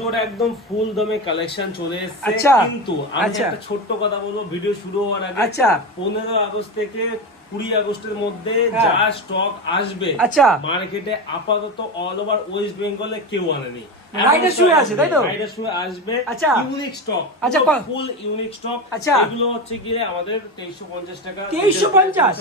পুজোর একদম ফুল দমে কালেকশন চলে এসেছে আচ্ছা। কিন্তু আমি আচ্ছা। একটা ছোট্ট কথা বলব ভিডিও শুরু হওয়ার আগে আচ্ছা। পনেরো আগস্ট থেকে কুড়ি আগস্টের মধ্যে হ্যাঁ। যা স্টক আসবে আচ্ছা। মার্কেটে আপাতত অল ওভার ওয়েস্ট বেঙ্গলে কেউ আনেনি Rider shoe আছে, তাই তো? রাইডার শুয়ে আসবে আচ্ছা। ইউনিক স্টক আচ্ছা, ফুল ইউনিক স্টক আচ্ছা। এগুলো হচ্ছে গিয়ে আমাদের তেইশশো পঞ্চাশ টাকা 2350?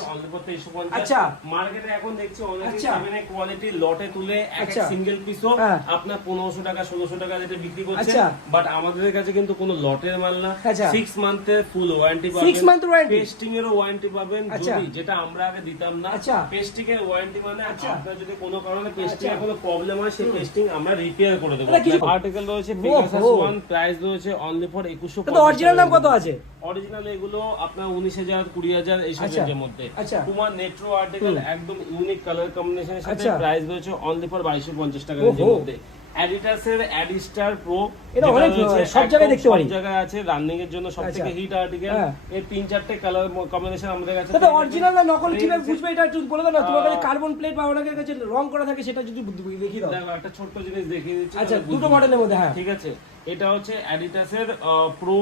তেইশশো পঞ্চাশ আচ্ছা। মার্কেটে এখন দেখছি অনেকে। কোয়ালিটি লটে তুলে এক। সিঙ্গেল পিসও। আপনার টাকা টাকা যেটা বিক্রি করছে। বাট আমাদের কাছে কিন্তু কোনো লটের মাল না। সিক্স মান্থের ফুল ওয়ারেন্টি পাবেন? পেস্টিং এর ওয়ারেন্টি পাবেন। যদি যেটা আমরা আগে দিতাম না। পেস্টিং এর ওয়ারেন্টি মানে আচ্ছা। আপনার যদি কোনো কারণে পেস্টিং এর। কোনো প্রবলেম হয় সেই পেস্টিং আমরা রিপেয়ার করে কিছু- আর্টিকেল রয়েছে পেগাসাস ওয়ান প্রাইস রয়েছে অনলি ফর একুশশো তো অরিজিনাল দাম কত আছে? অরিজিনাল এগুলো আপনার উনিশ হাজার কুড়ি হাজার এইসব আচ্ছা। মধ্যে। কুমার নেট্রো আর্টিকেল একদম ইউনিক কালার কম্বিনেশনের সাথে আচ্ছা। প্রাইস রয়েছে অনলি ফর বাইশশো পঞ্চাশ টাকা এর মধ্যে। অ্যাডিডাসের অ্যাডিস্টার প্রো এটা অনেক, সব জায়গায় দেখতে পারি। সব জায়গায় আছে রানিং এর জন্য সব থেকে আচ্ছা। হিট আর্টিকেল হ্যাঁ। এর তিন চারটে কালার কম্বিনেশন আমাদের কাছে দাদা অরিজিনাল না নকল কীভাবে। বুঝবে এটা একটু বলে দাও না তোমার কাছে কার্বন প্লেট বা কাছে রং করা থাকে সেটা যদি দেখিয়ে দাও দেখো একটা ছোট্ট জিনিস দেখিয়ে দিচ্ছি আচ্ছা দুটো মডেলের মধ্যে হ্যাঁ ঠিক আছে এটা হচ্ছে অ্যাডিটাসের প্রো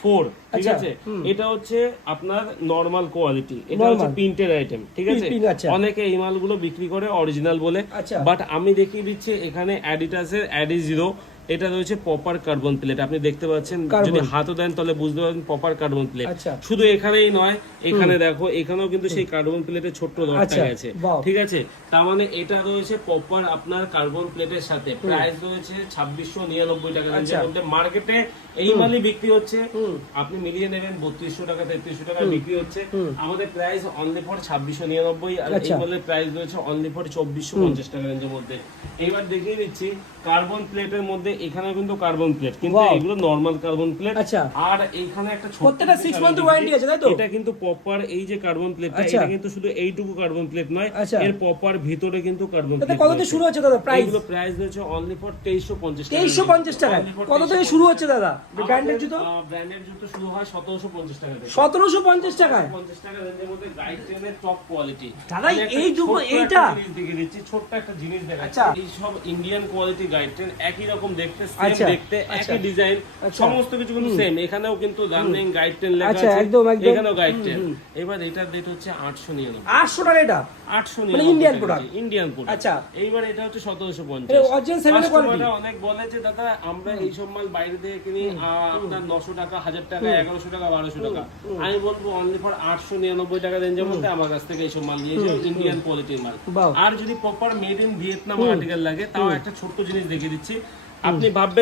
ফোর ঠিক আচ্ছা, আছে এটা হচ্ছে আপনার নর্মাল কোয়ালিটি এটা হচ্ছে। প্রিন্টের আইটেম ঠিক আছে আচ্ছা। অনেকে এই মালগুলো বিক্রি করে অরিজিনাল বলে। বাট আমি দেখিয়ে দিচ্ছি এখানে অ্যাডিটাসের ইজ জিরো এটা রয়েছে প্রপার কার্বন প্লেট আপনি দেখতে পাচ্ছেন। যদি হাতও দেন তাহলে বুঝতে পারবেন প্রপার কার্বন প্লেট। শুধু এখানেই নয় এখানে দেখো এখানেও কিন্তু সেই কার্বন প্লেটের ছোট্ট দরটা আচ্ছা, গেছে ঠিক আছে? তার মানে এটা রয়েছে প্রপার আপনার কার্বন প্লেটের সাথে। প্রাইস রয়েছে ছাব্বিশশো নিরানব্বই টাকা আচ্ছা। মধ্যে। মার্কেটে এই মালই বিক্রি হচ্ছে। আপনি মিলিয়ে নেবেন বত্রিশশো টাকা তেত্রিশশো টাকা বিক্রি হচ্ছে। আমাদের প্রাইস অনলি ফর ছাব্বিশশো নিরানব্বই। আর এই আচ্ছা। মালের প্রাইস রয়েছে অনলি ফর চব্বিশশো পঞ্চাশ টাকা রেঞ্জের মধ্যে। এইবার দেখিয়ে দিচ্ছি কার্বন প্লেটের মধ্যে এখানে কিন্তু কার্বন প্লেট কিন্তু এগুলো নর্মাল কার্বন প্লেট আচ্ছা। আর এইখানে একটা ছোট্ট প্রত্যেকটা জিনিস six আমি month দেখিয়ে warranty আছে, তাই তো? এটা কিন্তু প্রপার এই যে কার্বন প্লেটটা আচ্ছা। এটা কিন্তু শুধু এইটুকু কার্বন প্লেট নয় আচ্ছা। এর প্রপার ভিতরে কিন্তু কার্বন প্লেট কত থেকে শুরু হচ্ছে দাদা প্রাইস এগুলো প্রাইস রয়েছে অনলি ফর তেইশশো পঞ্চাশ তেইশশো পঞ্চাশ টাকায় কত থেকে শুরু হচ্ছে দাদা ব্র্যান্ডের জুতো ব্র্যান্ডের জুতো শুরু হয় সতেরোশো পঞ্চাশ টাকা থেকে সতেরোশো পঞ্চাশ টাকায় পঞ্চাশ টাকা রেঞ্জের মধ্যে গাইড ট্রেনের টপ কোয়ালিটি দাদা, এই জুতো, এইটা? দেখে দিচ্ছি ছোট্ট একটা জিনিস আচ্ছা। দেখাচ্ছি এই সব ইন্ডিয়ান কোয়ালিটি গাইড ট্রেন একই রকম দেখতে সেম আচ্ছা, দেখতে আচ্ছা। একই ডিজাইন আচ্ছা। সমস্ত কিছু কিন্তু সেম এখানেও কিন্তু রানিং গাইড ট্রেন লেখা আচ্ছা, আছে একদম, একদম। এখানেও গাইড ট্রেন এবার এটার রেট হচ্ছে আটশো নিরানব্বই। আটশো টাকা এটা? আটশো মানে Indian product? ইন্ডিয়ান প্রোডাক্ট আচ্ছা। এইবার এটা হচ্ছে সতেরোশো এটা পঞ্চাশ original seven এর quality? কাস্টমাররা অনেক বলে যে দাদা আমরা এই সব মাল বাইরে থেকে কিনি আপনার নশো টাকা হাজার টাকা এগারোশো টাকা বারোশো টাকা। আমি বলব অনলি ফর আটশো নিরানব্বই টাকা রেঞ্জের মধ্যে আমার কাছ থেকে এইসব মাল নিয়েছে ইন্ডিয়ান কোয়ালিটির মাল। আর যদি proper made in Vietnam article লাগে তাও একটা ছোট্ট জিনিস দেখিয়ে দিচ্ছি। আপনি ভাববেন